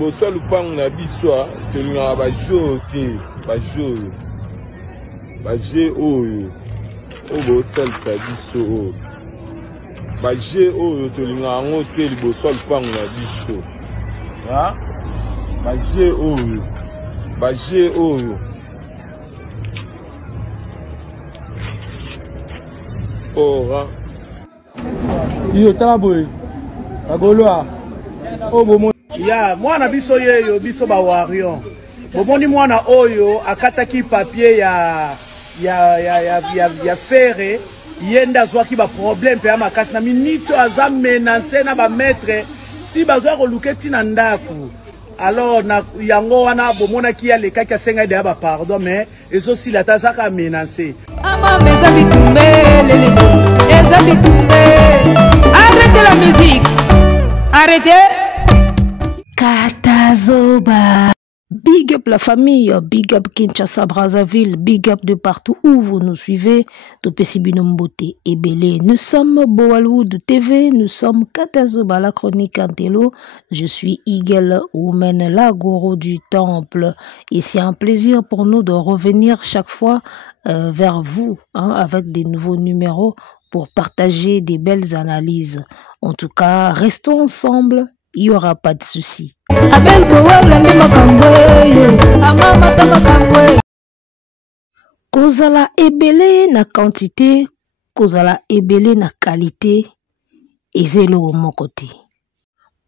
Bossa Lupang na biso, tolinga ba jo te, ba jo. Ba je oyo. O bossa sa biso. Ba je oyo tolinga ngo te Bossa Lupang na biso. Ha? Ba je oyo. Ba je oyo. Oh, yo talaboy. Agoloa. O bomo. Ya, mwana biso yeyo biso ba warrior. Bomoni mwana oyo akataki papier ya fere yenda zwaki ba problème pe makasi na minute aza menacer na ba maître si bazwa ko luketi na ndaku. Alors na yango wana bomona ki ya lekaki asenga de ba pardon mais ezo si la tazaka menacer. Ama meza bitumbe lele. Meza bitumbe. Arrêtez la musique. Arrêtez. Katazoba. Big up la famille, big up Kinshasa, Brazzaville, big up de partout où vous nous suivez. Topesibino Mbote et Belé. Nous sommes Boalouд TV, nous sommes Katazoba, la chronique Antelo. Je suis Eagle Woman, la gourou du temple. Et c'est un plaisir pour nous de revenir chaque fois vers vous avec des nouveaux numéros pour partager des belles analyses. En tout cas, restons ensemble. Il n'y aura pas de souci. Kozala ebele na quantité, kozala ebele na qualité, et c'est le mon côté.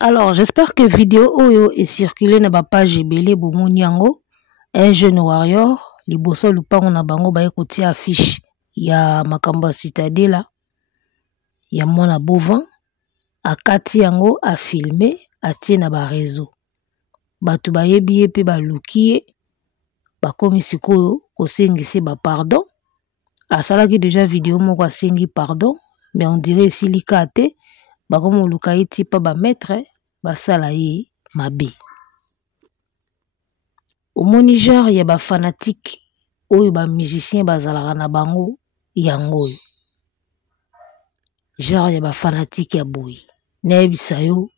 Alors, j'espère que vidéo oyo est circulée na ba page ebele bomonyango, un jeune warrior, liboso lupango na bango ba ekoti affiche ya makamba citadela, ya mwana bovin. Akati yango a filmé atie na ba réseau batu bayebi ye pe baluki bakomi sikoyo kosengisi ba pardon asalaki déjà vidéo moko asengi pardon mais on dirait silika te bakomo luka ye ti pa ba maître basala ye mabe omoni genre ya ba fanatique oyo ba musicien bazalaka na bango yango genre ya ba fanatique ya boy nebisa yo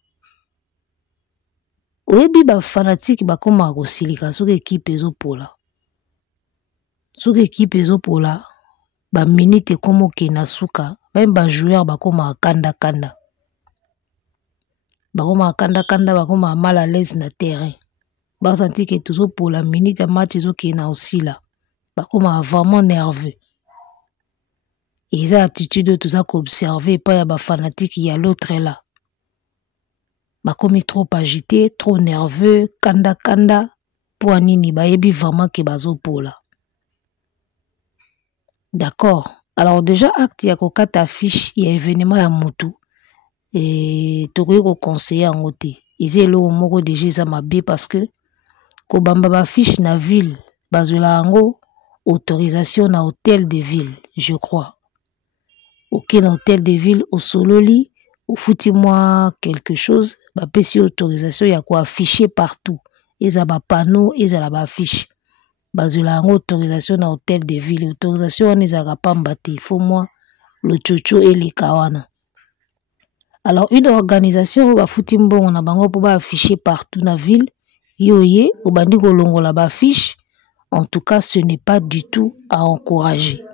oyebi ba fanatique bakoma kosilika soki équipe ezopola ba minute komo kena suka même ba joueur bakoma kanda bakoma mal à l'aise na terrain ba senti que tozopola minute ya match ezokena osila bakoma vraiment nerveux. Ils ont attitude tout ça qu'observer pas ya ba fanatique ya l'autre là. Bakomi trop agité, trop nerveux, kanda pour nini bayebi vraiment que bazopola. D'accord. Alors déjà acte ya kokata affiche ya événement ya mutu et tokoki ko conseiller en côté. Ils lo moko déjà ça mabe parce que ko bamba ba affiche na ville bazola ngo autorisation na hôtel de ville, je crois. Aucun hôtel de ville au sololi ou foutis-moi quelque chose ba pesi autorisation ya ko afficher partout eza ba panneau eza ba affiche bazola ngo autorisation na hôtel de ville autorisation on ezaka pamba te faut moi le chocho et les kawana. Alors une organisation ba fouti mbongo na bango po ba afficher partout na ville yoye obandi ko longola ba affiche. En tout cas ce n'est pas du tout à encourager.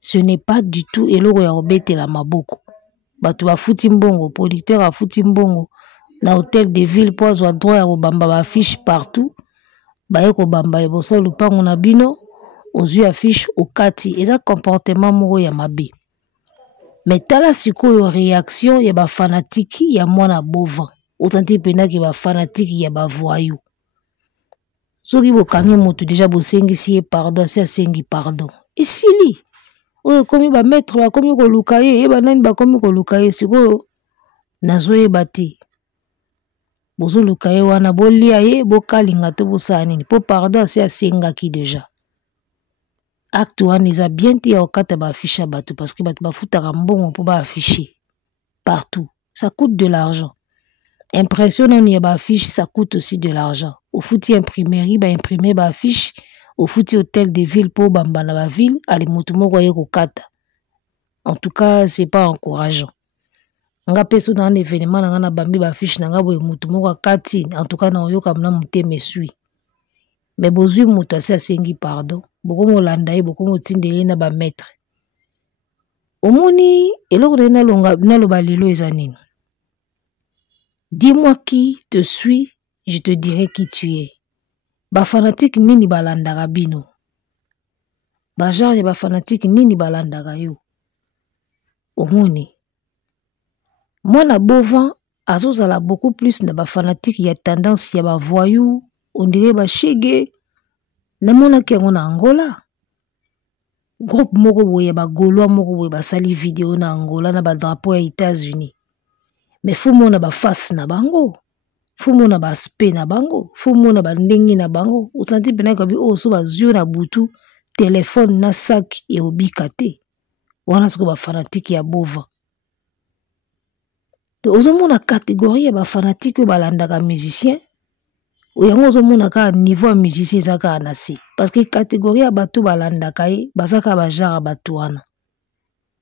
Ce n'est pas du tout eloko ya obete la maboko. Bato ba futi mbongo, producteur a futi mbongo na hôtel de ville po azwa droit ya kobamba ba affiche partout. Baye kobamba e Bossa Lupango na bino ozwi affiche okati eza comportement moko ya mabe. Mais tala sikoyo réaction ya ba fanatique ya mwana bovin. Osanti pena ki ba fanatique ya ba voyou. Soki bokangi moto déjà bosengisi ye pardon, si asengi pardon. Esili oyo komi ba maître ba komi ko luka ye ba nani ba komi ko luka ye sikoyo nazoyeba te bozo luka ye wana bolia ye bokalinga te bosala nini po pardon si asengaki déjà acte wana eza bien te ya okata ba affiche ya bato parce que bato bafutaka mbongo po ba afficher partout ça coûte de l'argent. Impression on y a ba affiche ça coûte aussi de l'argent. Au fouti imprimerie ba imprimer ba affiche au fouti hôtel de ville pour bamba na ba ville ali mutu moko ye kokata. En tout cas c'est pas encourageant. nga peso na un événement na nga na bambi ba fiche na nga boye mutu moko kati en tout cas na oyoka mna mutema esui mais bozwi mutu asi asengi pardon bokomolanda ye bokomotindeli na bametre omoni eloko na naloba lelo eza nini. Dis-moi qui te suit, je te dirai qui tu es. Ba fanatique nini balandaka bino. Ba genre ba fanatique nini balandaka yo. Omoni. Mwana bovan azozala beaucoup plus na ba fanatique ya tendance ya ba voyou, on dirait ba shege. Na mona kengo na Angola. Groupe moko boye ba Gaulois moko boye ba sali vidéo na Angola na ba drapeau ya États-Unis. Mais faut mona ba face na bango. Faut mona ba aspect na bango. Faut mona ba ndenge na bango. Osanti pena kabi o so ba zio na butu, téléphone na sac et obikate. Wana siko ba fanatique ya bova. To ozomona catégorie ya ba fanatique ba landaka musicien. Oyango ozomona ka niveau ya musicien ezaka na se. Parce que catégorie ya bato ba landaka ye, bazaka ba genre bato wana.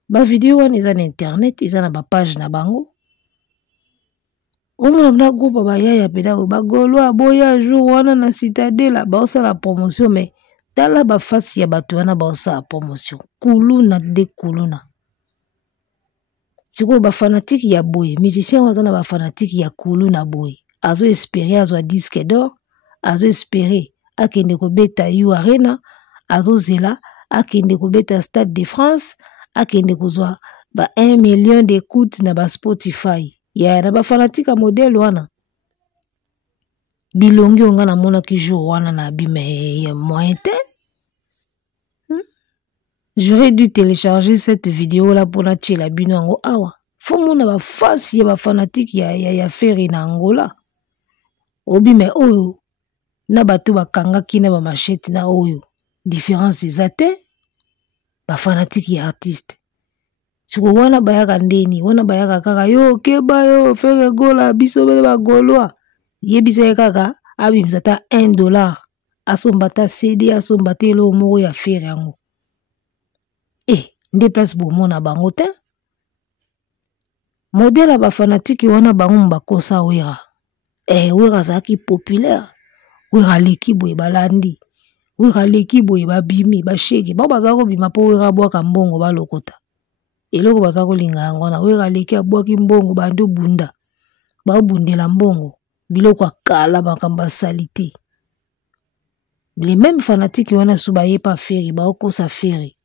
Ba vidéo wana eza na internet, eza na ba page na bango. Omona na groupe ba yaya pena ba Gaulois boya jour wana na citadelle ba osala promotion mais tala ba face ya bato wana ba osala promotion. Kuluna de kuluna. Siko ba fanatique ya boye, musicien waza na ba fanatique ya kuluna boye. Azo espérer azo disque d'or, azo espérer akende ko beta yu arena, azo zela akende ko beta Stade de France, akende ko zwa ba 1 million d'écoutes na ba Spotify. Ya na ba fanatique a modèle wana. Bilongi onga na mona ki jour wana na bime ya moyen te. J'aurais dû télécharger cette vidéo là pour na tchela bino ngo awa. Faut mona ba face ya ba fanatique ya feri na Angola. Obi me oyo na bato bakanga kina ba machette na oyo. Différence ezate ba fanatique ya artiste. Siko wana bayaka ndeni, wana bayaka kaka yo keba yo fere gola biso bele ba Gaulois. Yebisa kaka abimisa ta $1 asombata CD asombata lo moko ya fere yango. Nde place bomona bango te. Modèle ba fanatique wana bango mbakosa wera. Wera zaki populaire. Wera leki boye balandi. Wera leki boye babimi ba shege. Ba bazako bima po wera bwaka mbongo ba lokota. Eloko bazako linga yango na wera leki abwaki mbongo bando bunda. Ba bundela mbongo. Biloko akala bakamba salite. Les mêmes fanatiques wana suba yepa feri ba okosa feri.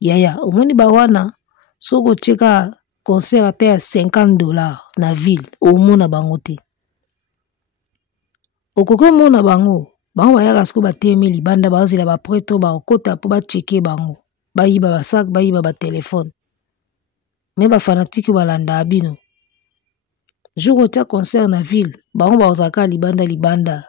Yaya, omoni ba wana soko cheka concert ate ya $50 na ville omona bango te. Okoko mona bango bayaka siko bateme libanda bazila ba preto ba okota po ba cheke bango. Bayiba ba sac, bayiba ba téléphone. Mais ba fanatique balanda abino. Jour otia concert na ville, bango bazaka libanda.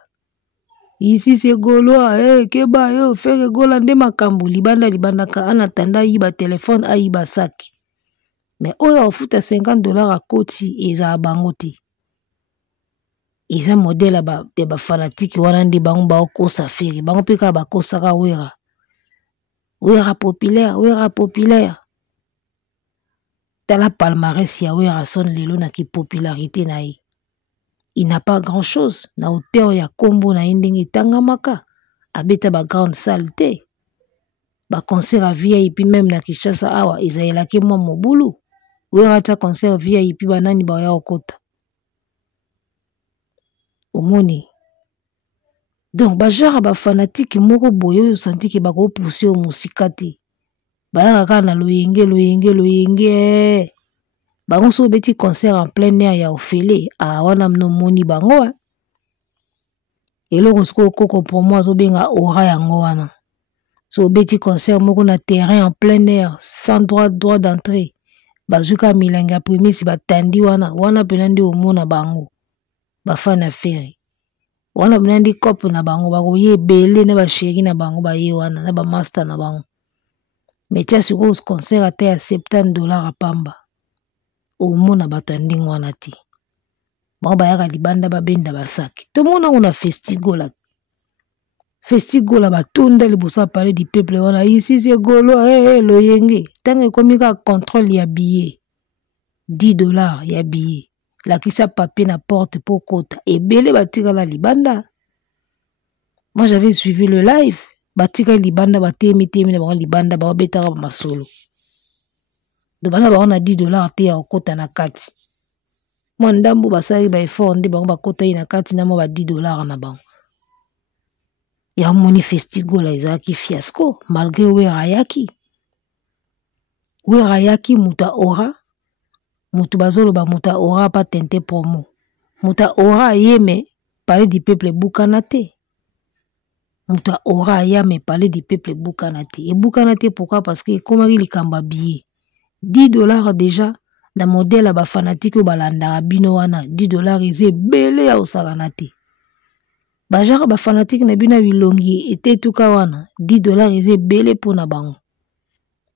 Ici c'est Gaulois, keba yo fere gola nde makambu libanda ka anatanda yiba téléphone ayiba sac. Mais oyo ofuta $50 a koti eza bango te. Eza modèle ba fanatique wana ndi bango ba okosa fere, bango peka ba kosaka wera. Wera populaire. Tala palmarès ya wera son lelo na ki popularité na ye. Il n'a pas grand-chose. Na hauteur ya kombo na ndenge tangamaka. Abeta ba grande salle te. Ba concert à VIP même na Kinshasa awa ezayelaki mwa mobulu. Wera ta concert VIP banani ba ya okota. Omoni. Donc ba genre ba fanatique moko boye oyo santi ke bako pousser au musika te. Ba ya kaka na loyenge. Bango so beti concert en plein air ya ofele wana mno moni bango eloko siko koko pour moi zo benga aura yango wana so beti concert moko na terrain en plein air sans droit d'entrée bazuka milanga premise batandi wana penandi omona bango bafana feri wana penandi couple na bango bakoye belé na ba chéri na bango ba ye wana na ba master na bango mais tia siko concert ate ya $70 a pamba omona bato ndingo wana te. Ba bayaka libanda babenda basaki. To mona ona festigola. Festigola batunda liboso parler du peuple wana ici c'est Gaulois loyenge. Tange komika contrôle ya billet. $10 ya billet. Lakisa papier na porte pour kota. Et belé batika la libanda. Moi j'avais suivi le live. Batika libanda batemi na bango libanda ba betaka ba masolo. De bana ba on a $10 te ya kota na kati. Moi ndambo basali ba effort ndi bango bakota na kati na mo ba $10 na bango. Ya moni festigo la ezaki fiasco malgré Werayaki. Werayaki muta ora. Mutu bazolo ba muta ora pa tente promo. Muta ora yeme parler du peuple boukanate. Muta ora yame parler du peuple boukanate. Et boukanate pourquoi? Parce que comme il kamba billet. $10 déjà na modèle ba fanatique balanda bino wana $10 eze belé ya osalanate. Bajara ba fanatique na bina bilongi ete tuka wana $10 eze belé pona bango.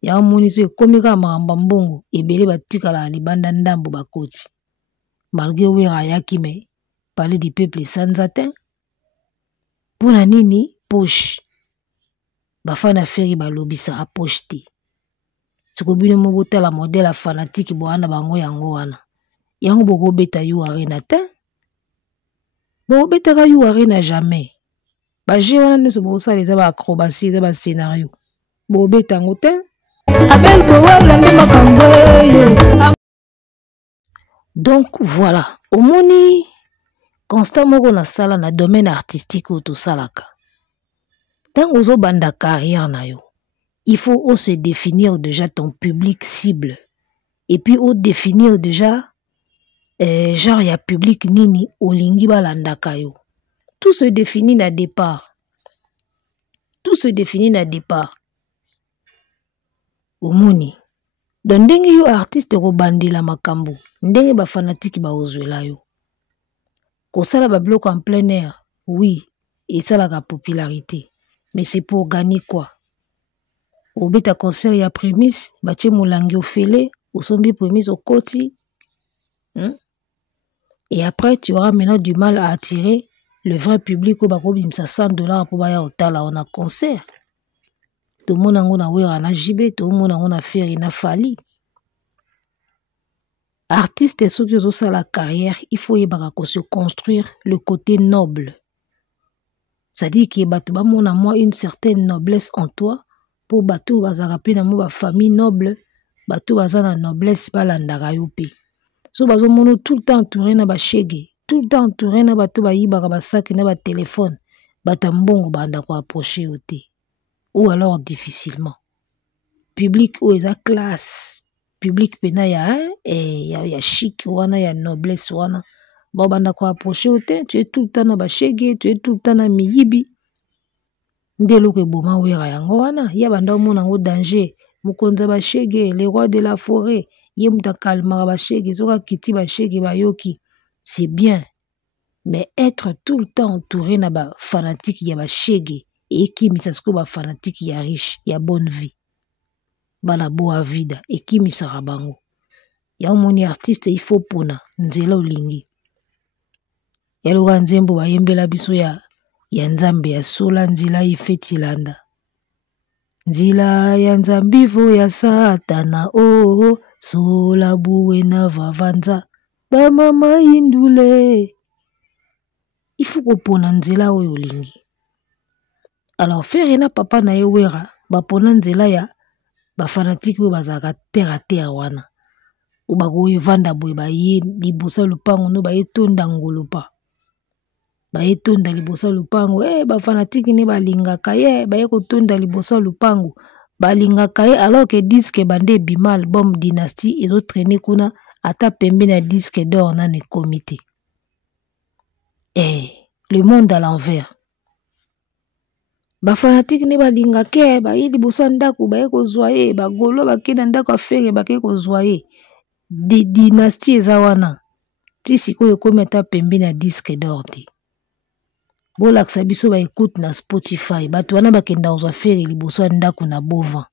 Ya moniso ekomika maamba mbongo ebele batika la libanda ndambo bakoti. Malgré Werayaki me parler du peuple sans atteint. Pona nini poche. Bafana feri balobisa poche te. Sikobine mobota la modèle fanatique boana bango yango wana. Yango boko beta yu arena te. Boko beta ka yu arena jamais. Ba je wana neso boko sa les ba acrobatie ba scénario. Boko beta ngo te. Donc voilà, au moni constamment on a sala na domaine artistique ou tout salaka. Tant ozo banda carrière na yo, il faut se définir déjà ton public cible et puis définir déjà genre ya public nini olingi balandaka yo. Tout se définit na départ. Tout se définit na départ. Omoni donc ndenge yo artiste ko bandela makambo ndenge ba fanatique ba ozwela yo ko sala ba bloc en plein air oui et ça la popularité mais c'est pour gagner quoi? Au beta concert ya prémisse ba tie molangi ofele osombi prémisse au koti et après tu auras maintenant du mal à attirer le vrai public au bako bimsa $100 pour ba ya otala on a concert. Tout le monde a wera na jibé, tout le monde a fait na fali. Artiste ceux qui ont ça la carrière, il faut se construire le côté noble. C'est-à-dire que batu ba mona moi une certaine noblesse en toi pour batu bazarape na mo ba famille noble, batu bazana noblesse ba landaka yo pe. So bazo mono tout le temps entouré na ba shege, tout le temps entouré na batu ba yibaka ba sac na ba téléphone, batambongo banda ko approcher yo te. Ou alors difficilement. Public ou esa classe. Public pena ya chic wana ya noblesse wana. Bon banda ko approcher ote, tu es tout le temps na ba shege, tu es tout le temps na miyibi. Ndelo ke boma wera yango wana, ya banda mona ngo danger. Mukonza ba shege, les rois de la forêt, ye muta kalmara ba shege, soka kiti ba shege ba yoki. C'est bien. Mais être tout le temps entouré na ba fanatique ya ba shege. Et qui misasko ba fanatique ya riche, ya bonne vie. Bala boa vida, et qui misara bango. Ya moni artiste il faut pona, nzela olingi. Ya loga nzembo ba yembela biso ya nzambe ya sola nzela ifetilanda. Nzila ya nzambivo ya satana sola buwe na vavanza. Ba mama indule. Il faut pona nzela oyo olingi. Alors faire na papa na yewera ba pona nzela ya ba fanatique we bazaka terre wana ou ba ko vanda boy ba ye libosa lupango no ba etonda ngolopa ba etonda libosa lupango ba fanatique ne balingaka ye ba ye ko tonda libosa lupango balingaka ye alors que disque bande bima album dynastie et autres traîner kuna ata pembe na disque d'or na ne comité le monde à l'envers. Ba fanatique ne balinga ke ba yidi bosa ndako ba yeko zoye ba golo ba kena ndako afere ba keko zoye de dynastie ezawana ti sikoyo kometa pembe na disque d'or te bola ksabiso ba écoute na Spotify bato wana bakenda ozo afere liboso ndako na bova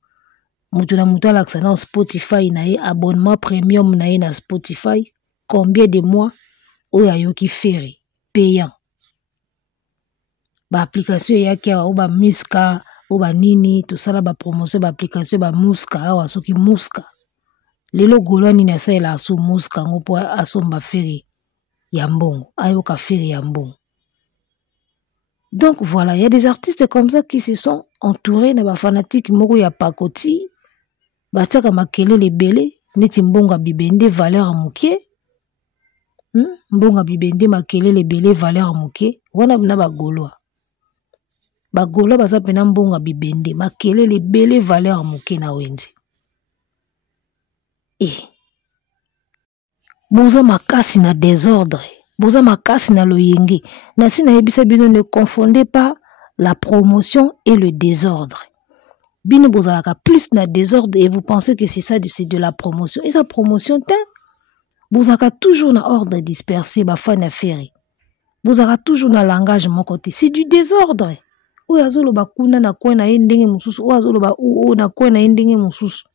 mutu na mutu ala na Spotify na ye abonnement premium na ye na Spotify combien de mois oya yoki fere payant. Ba application ya kia oba muska oba nini to sala ba promotion ba application ba muska awa soki muska lelo golo nini asalela aso muska ngo po asomba feri ya mbongo ayoka feri ya mbongo. Donc voilà, il y a des artistes comme ça qui se sont entourés na ba fanatiques moko ya pakoti batiaka makelele ebele neti mbongo bibende valeur mukie. Mbonga bibende makelele ebele valeur mukie wana na bagolwa baza pena mbonga bibende makelele ebele valeur mukie na wenze. Boza makasi na désordre, boza makasi na loyenge. Na sina yebisa bino, ne confondez pas la promotion et le désordre. Bino bozalaka plus na désordre et vous pensez que c'est ça, c'est de la promotion. Et sa promotion bozalaka toujours na ordre dispersé ba fan affaire. Bozalaka toujours na langage mon côté, c'est du désordre. Ou azoloba kuna na kwa na ndenge mususu, ou azoloba ou na kwa na ndenge mususu.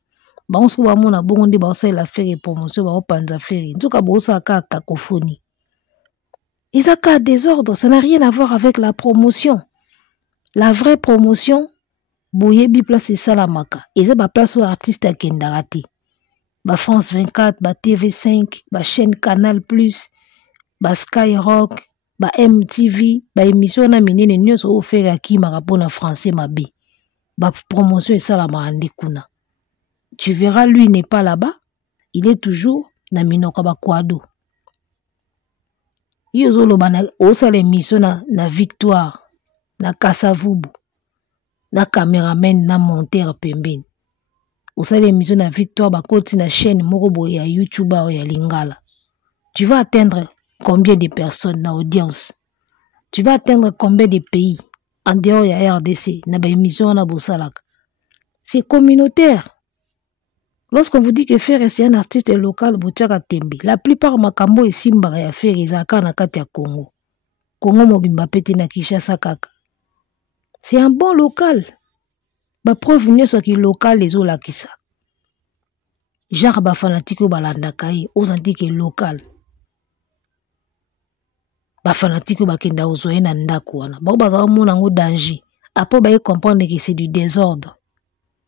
Ba onso ba mona bongo ndi ba osala faire promotion ba opanza faire. Nzoka bo osala ka cacophonie. Et ça ka désordre, ça n'a rien à voir avec la promotion. La vraie promotion boyebi place salamaka. Et ça ba place au artiste à kendarati. Ba France 24, ba TV5, ba chaîne Canal+, ba Skyrock, ba MTV, ba émission na minene nyonso o faire ki marapona français mabe. Ba promotion et salama ande kuna. Tu verras, lui n'est pas là-bas, il est toujours na minoka ba kwado. Yozo lo bana osa l'émission na Victoire, na Kasavubu, na caméraman na monteur pembeni. Osa l'émission na Victoire ba koti na chaîne moko ya YouTuber ou ya Lingala. Tu vas atteindre combien de personnes na audience? Tu vas atteindre combien de pays en dehors ya RDC na ba émission na bosalaka? C'est communautaire. Lorsqu'on vous dit que Ferre c'est un artiste local, Boutiaka Tembe, la plupart makambo et simbara ya Ferre ezaka na kati ya Congo. Congo mobimba pete na Kinshasa kaka. C'est un bon local. Ba preuve nyonso ki local les olakisa. Genre ba fanatiko balanda kai, ozandi ke local. Ba fanatiko bakenda ozoye na ndako wana. Ba baza mona ngo danger. Après ba comprendre que c'est du désordre.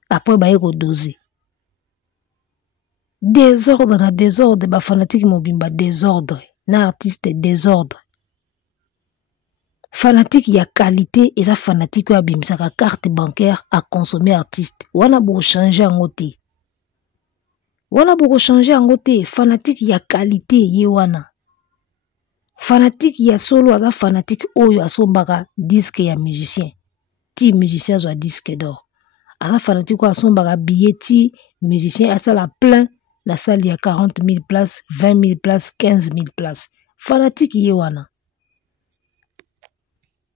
Après ba doser. Désordre na désordre, ba fanatique mobimba désordre, na artiste désordre. Fanatique ya qualité et sa fanatique ya bimsaka carte bancaire à consommer artiste. Wana bo changer en côté. Wana bo changer en côté, fanatique ya qualité ye wana. Fanatique ya solo aza fanatique oyo asombaka disque ya musicien. Ti musicien zo disque d'or. Aza fanatique asombaka billet ti musicien asala plein. La salle, il y a 40 000 places, 20 000 places, 15 000 places. Fanatique yewana.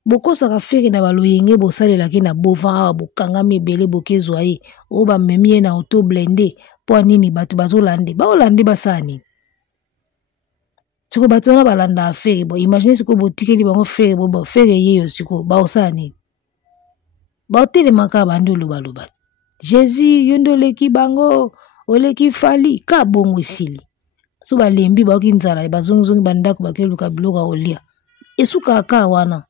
Boko saka feri na baloyenge bo sale laki na bovan bo kangami bele boke zoye. O ba memie na auto blindé. Po nini batu bazolande. Ba olande basani. Siko batu na balanda feri bo. Imaginez siko bo tikeli bango feri bo feri yeyo siko ba osani. Ba otele maka bandi loba. Jésus yondo leki bango. Oleki fali ka bongo sili so ba lembi ba kinzala ba zongzongi bandako ba keluka bloka olia esuka ka wana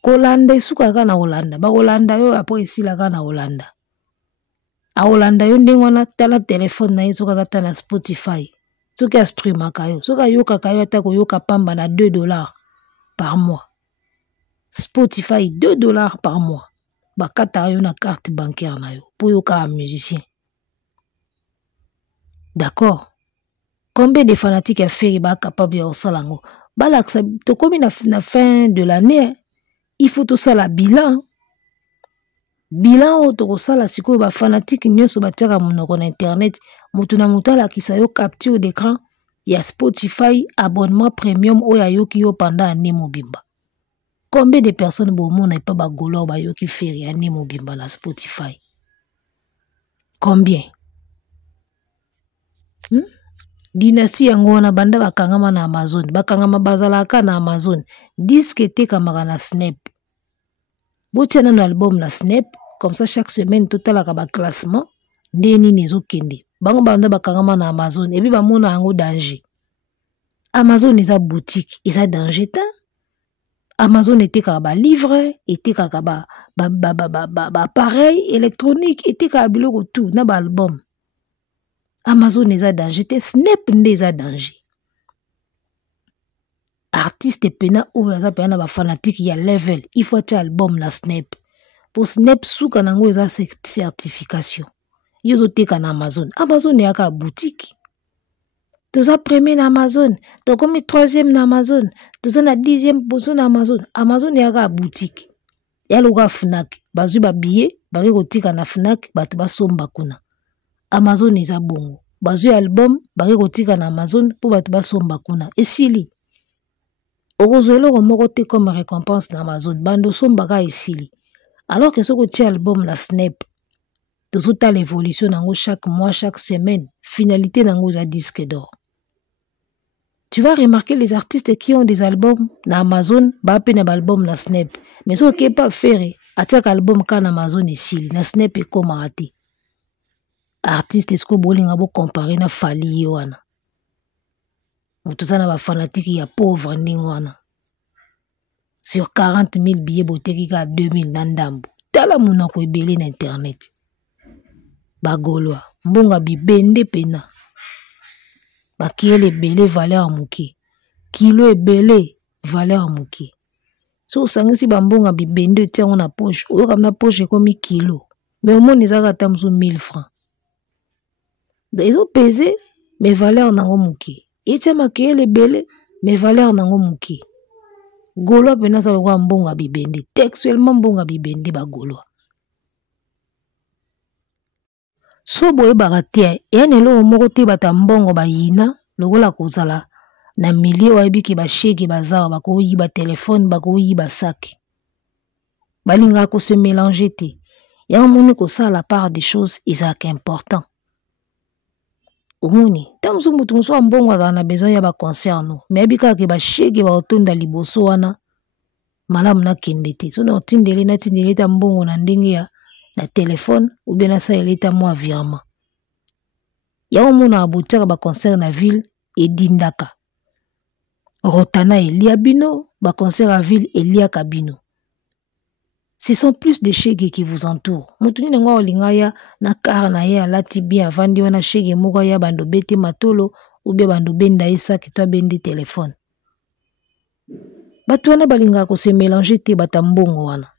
kolanda esuka ka na Holanda ba Holanda yo apo esila ka na Holanda a Holanda yo ndenge wana tala telefone na yeso ka ta na Spotify soki a streama ka yo soka yoka ka yo ata ko yoka pamba na $2 par mois Spotify $2 par mois ba kata yo na carte bancaire na yo po yoka a musicien. D'accord. Combien de fanatiques à faire ba capable ya osalango? Balaksa to komi na fin de l'année, il faut tout ça la bilan. Bilan o to sala siko ba fanatique nyonso batiaka monoko na internet, mutu na mutu ala kisayo capture d'écran ya Spotify abonnement premium o ya yoki yo pendant année mobimba. Combien de personnes bo mona pas ba golo ba yoki faire année mobimba na Spotify? Combien? Dynastie yango wana banda bakangama na Amazon, bakangama bazalaka na Amazon, disque tekamaka na Snap. Botia na album na Snap, comme ça chaque semaine totalaka ba classement ndeni nezo kende. Bango banda bakangama na Amazon et puis ba mona yango danger. Amazon eza boutique, eza danger ta. Amazon etekaka ba livre, etekaka ba appareil électronique, etekaka biloko tout na ba album. Amazon eza danger te, Snap nde eza danger. Artiste pena ou aza pena ba fanatique ya level, il faut acheter album na Snap. Pour Snap souka nango eza certification. Yo teka na Amazon. Amazon yaka boutique. Toza premier na Amazon, to komi 3e na Amazon, toza na 10e position na Amazon. Amazon yaka boutique. Ya loka Fnac, bazui ba billet, baki kotika na Fnac, batu basomba kuna. Amazon eza bongo. Bazui album, baki kotika na Amazon pour batu basomba kuna. Esili. Okozwelo komoko te comme récompense na Amazon, bando somba ka esili. Alors que ce que album na Snap, toute l'évolution nango chaque mois, chaque semaine, finalité nango za disque d'or. Tu vas remarquer les artistes qui ont des albums na Amazon, ba pe na album na Snap. Mais ce qui est pas faire, attaque album ka na Amazon esili, na Snap e koma ate. Artiste esko bolinga bo comparer na Fali yoana. Mutuzana ba fanatique ya pauvre ndingwana. Sur 40 000 billets boteki ka 2000 nandambu. Tala muna ko ebele na internet. Bagolwa, mbonga bibende pena. Bakiele ebele valeur muki. Kilo ebele valeur muki. So sangisi bambonga bibende tiango na poche. Oyo kam na poche komi kilo. Mais au moins ezaka tamso 1000 francs. Ils ont pesé mes valeurs nango muki. Et tia makiele ebele mes valeurs nango muki. Golwa pena sa lokwa mbonga bibende. Textuellement mbonga bibende ba golwa. So boye bagatea, ene lo moko te bata mbongo ba yina, lokola kozala na milieu wa ebiki ba shege bazawa bako yiba téléphone bako yiba sac. Balinga ko se mélanger te. Ya moni ko ça la part des choses isaka important. Omoni, tamzo mutu muso mbongo na besoin ya ba concert no. Mais bika ke ba shege ba otonda liboso wana malamu na kendete. So na tindele na tindele ta mbongo na ndenge ya na téléphone ou bien na sa eleta moi virement. Ya omona abotaka ba concert na ville et dindaka. Rotana elia bino, ba concert à ville elia kabino. Ce sont plus de shege qui vous entourent. Mutuni ngwa olingaya na car na ye alati bien avandi wana shege moko ya bando bete matolo ou bien bando benda esa ki to bende téléphone. Batu wana balinga ko se mélanger te batambongo wana.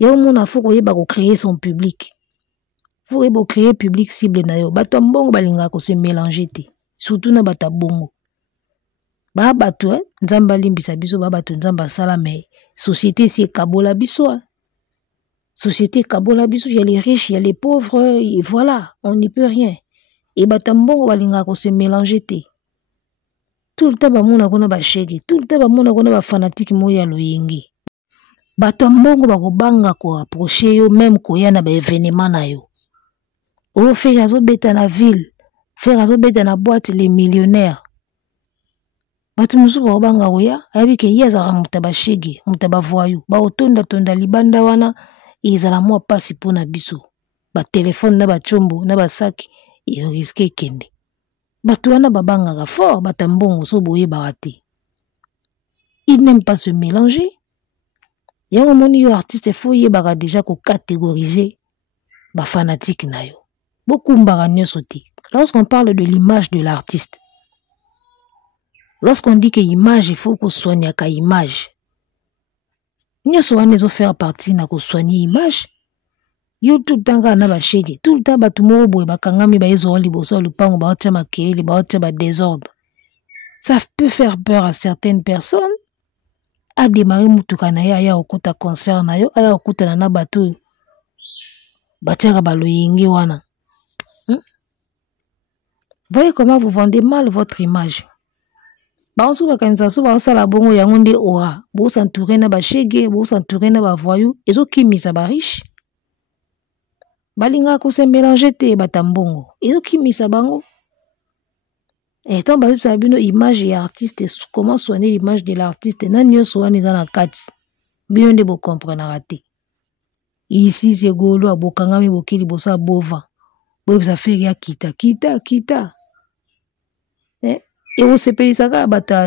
Ya omona faut yeba ko créer son public. Faut yeba créer public cible na yo. Batu mbongo balinga ko se mélanger te. Surtout na batabongo. Ba batu nzamba limbisa biso ba batu nzamba sala mais société si kabola biso. Société kabola biso, il y a les riches, il y a les pauvres, et voilà, on n'y peut rien. Et batambongo balinga ko se mélanger te. Tout le temps ba mona kona ba shege, tout le temps ba mona kona ba fanatique moya loyenge. Batambongo ba ko banga ko approcher yo même ko ya na ba événement na yo. O fait azo beta na ville, faire azo beta na boîte les millionnaires. Batu musu ba banga oya, ayabike yeza mutaba shege, mutaba voyou, ba otonda tonda libanda wana. Ezala mwa pasi pona biso. Ba téléphone na ba chombo na ba sac et risque kende. Batu wana babanga fort batambongo so boye barate. Il n'aime pas se mélanger. Yango moni yo artiste faut yebaka déjà ko catégoriser ba fanatique na yo. Beaucoup mbara nyoso te. Lorsqu'on parle de l'image de l'artiste. Lorsqu'on dit que image il faut qu'on soigne ka image. Nous sommes faire partie na ko soigner image. Yo tout le temps na ba shege, tout le temps ba tumo boye ba kangami ba ezo liboso lupango ba otia makeli ba otia ba désordre. Ça peut faire peur à certaines personnes. A démarrer mutuka na ya okuta concert na yo, aya okuta na bato. Batia ba loyenge wana. Voyez comment vous vendez mal votre image. Banso bakanisa ba sala bongo yango nde ora bo s'entourer na ba shege bo s'entourer na ba voyou ezo kimisa ba riche balinga ko se mélanger te batambongo ezo kimisa bango et tant ba sabino image et artiste comment soigner l'image de l'artiste na nyoso wana na kati bien nde bo comprendre raté ici c'est golo abokangami bokili bosa bova bo ça fait ya kita et vous payez ça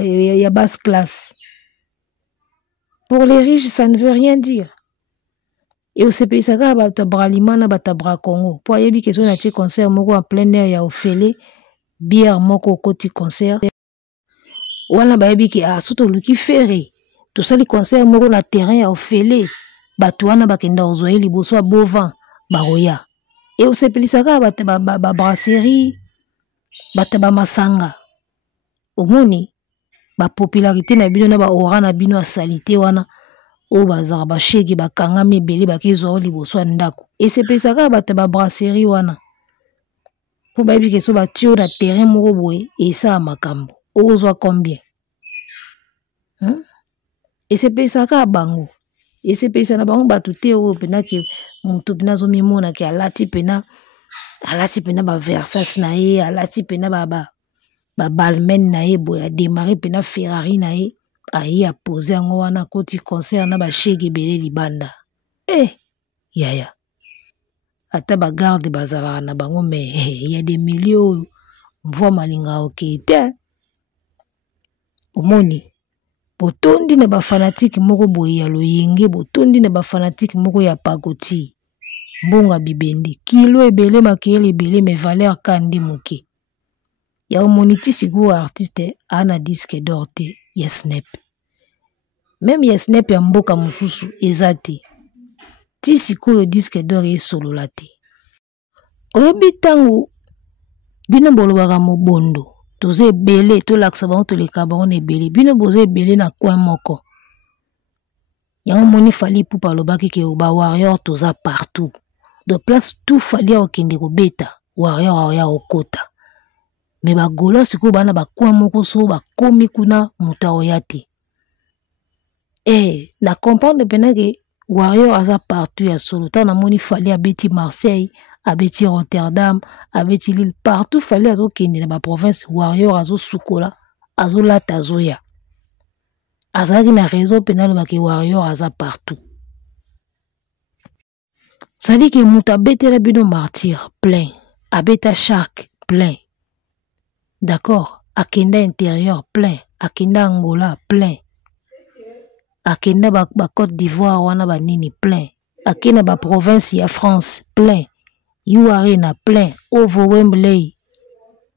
il y a basse classe. Pour les riches, ça ne veut rien dire. Et au CPISA ka bata bralimana bata bra Congo. Po yebi kezo na tie concert moko en plein air ya ofele bière moko koti concert. Wana ba yebi ki soto luki ferré. To sali concert moko na terrain ya ofele bato wana bakenda ozwa liboso ya Bovan baroya. Et au CPISA ka bata ba brasserie bata ba masanga. Omoni ba popularité na bino na ba ora na bino a salité wana. O bazara ba shege ba kanga mebele ba kizo liboso ndako et c'est pesa ka ba brasserie wana po ba bi keso ba tio na terrain moko boye et ça makambo o zo combien et c'est pesa ka bango et c'est pesa na bango ba tuté o pena ke mutu pena zo mimona ke alati pena ba Versace na ye alati pena ba Balmain na ye boye a démarrer pena Ferrari na ye ayi a posé yango wana koti concert na ba shege belé libanda. Yaya. Ata ba garde bazala na bango mais il y a des millions mvua malinga okete. Omoni. Botondi na ba fanatique moko boye ya loyenge, botondi na ba fanatique moko ya pagoti. Mbonga bibende. Kilo ebele makele ebele mais valeur kandi moke. Ya omoniti sigo artiste ana disque d'or te ya Snap. Même ya Snap ya mboka mususu ezate. Ti sikoyo disque d'or ye solo late. Oyebi tangu bino bolobaka mobondo. Toze ebele to laksa bango to leka bango na ebele. Bino boze ebele na coin moko. Yango moni fali pou palobaki ke ba warrior toza partout. De place tout fali okende ko beta. Warrior oya okota. Me ba gola sikoyo bana ba coin moko so ba komi kuna muta oyate. Na comprendre pena que warrior aza partout ya solo. Tant na moni fali abeti Marseille, abeti Rotterdam, abeti Lille, partout fali azo kende na ba province warrior azo sukola, azo lata azo ya. Azaki na raison pena lo ke warrior aza partout. Sadi ke muta abeti la bino martyr plein, abeta Shark plein. D'accord, akenda intérieur plein, akenda Angola plein. Akenda ba Côte d'Ivoire wana ba nini plein. Akenda ba province ya France plein. URE na plein. Ovo Wembley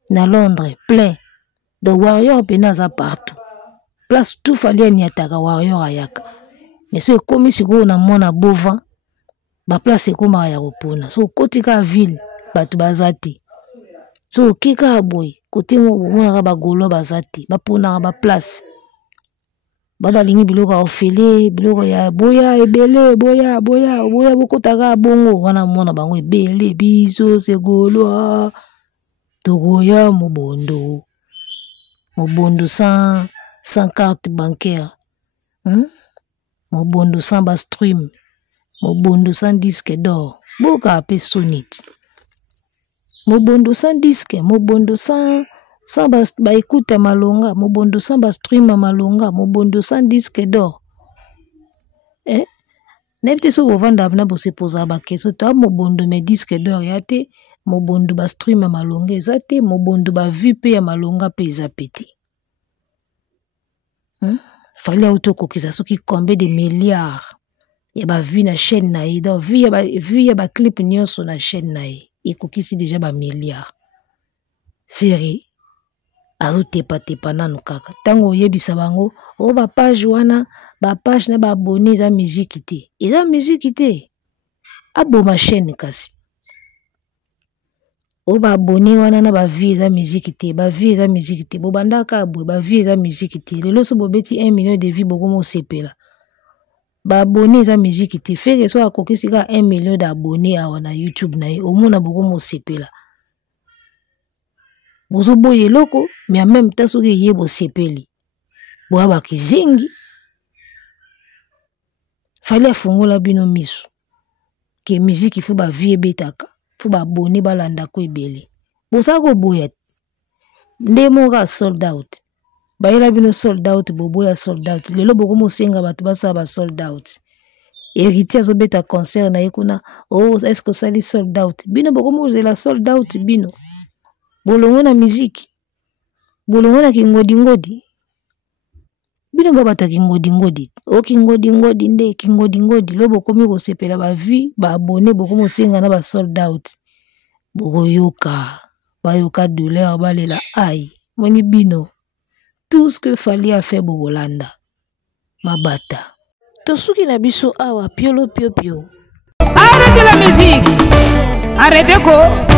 na Londres plein. De warrior penaza partout. Place tout fallait ni ataka warrior ayaka. Mais ce comme si go na mona Bovan ba place ekoma ya kopona. So kotika ville batu bazati. So kika boy côté mona ba golo bazati. Ba pona ba place. Baba lingi biloko ofele biloko ya boya ebele boya bokotaka bongo wana mona bango ebele biso segolo togoya mobondo sans carte bancaire mobondo sans bas stream mobondo sans disque d'or boka pe sonite mobondo sans disque mobondo sans ba écoute malonga, mobondo sans ba stream malonga, mobondo sans disque d'or. N'ebite so bovanda na bo se posa ba keso to mobondo me disque d'or yate, mobondo ba stream malonga ezate, mobondo ba vue pe ya malonga pe ezapeti. Fallait auto kokisa soki combien de milliards ya ba vue na chaîne na ye, donc vue ya ba clip nyonso na chaîne na ye, ekokisi déjà ba milliards. Ferry azo tepa nanu kaka tango yebisa bango o ba page wana ba page na ba abonné za musique te abo ma chaîne kasi o ba abonné wana na ba vie za musique te bo bandaka abo ba vie za musique te lelo so bobeti 1 million de vie boko mo sepela ba abonné za musique te feke so akokisi ka 1 million d'abonnés awa na YouTube na ye omona boko mo sepela. Bozo boye loko, mais en même temps, soki yebo sepeli. Boaba kizingi. Fallait afungola bino misu. Ke musique faut ba vie betaka. Faut ba abonné ba landa ko ebele. Bosa ko boya. Ndemo ka sold out. Ba yela bino sold out, boboya sold out. Lelo boko mo senga batu basa ba sold out. Héritier zo beta concert na yekuna. Oh, est-ce que ça li sold out? Bino boko mo zela sold out bino. Bolongo na miziki. Bolongo na kingodi ngodi. bino babata kingodi o kingodi nde kingodi lo bokomi kosepela ba vie ba abonné bokomi osenga na ba sold out bokoyoka bayoka douleur balela ai moni bino tout ce que fallait faire bokolanda mabata tosuki na biso awa piolo pio. Arrêtez la musique, arrêtez quoi.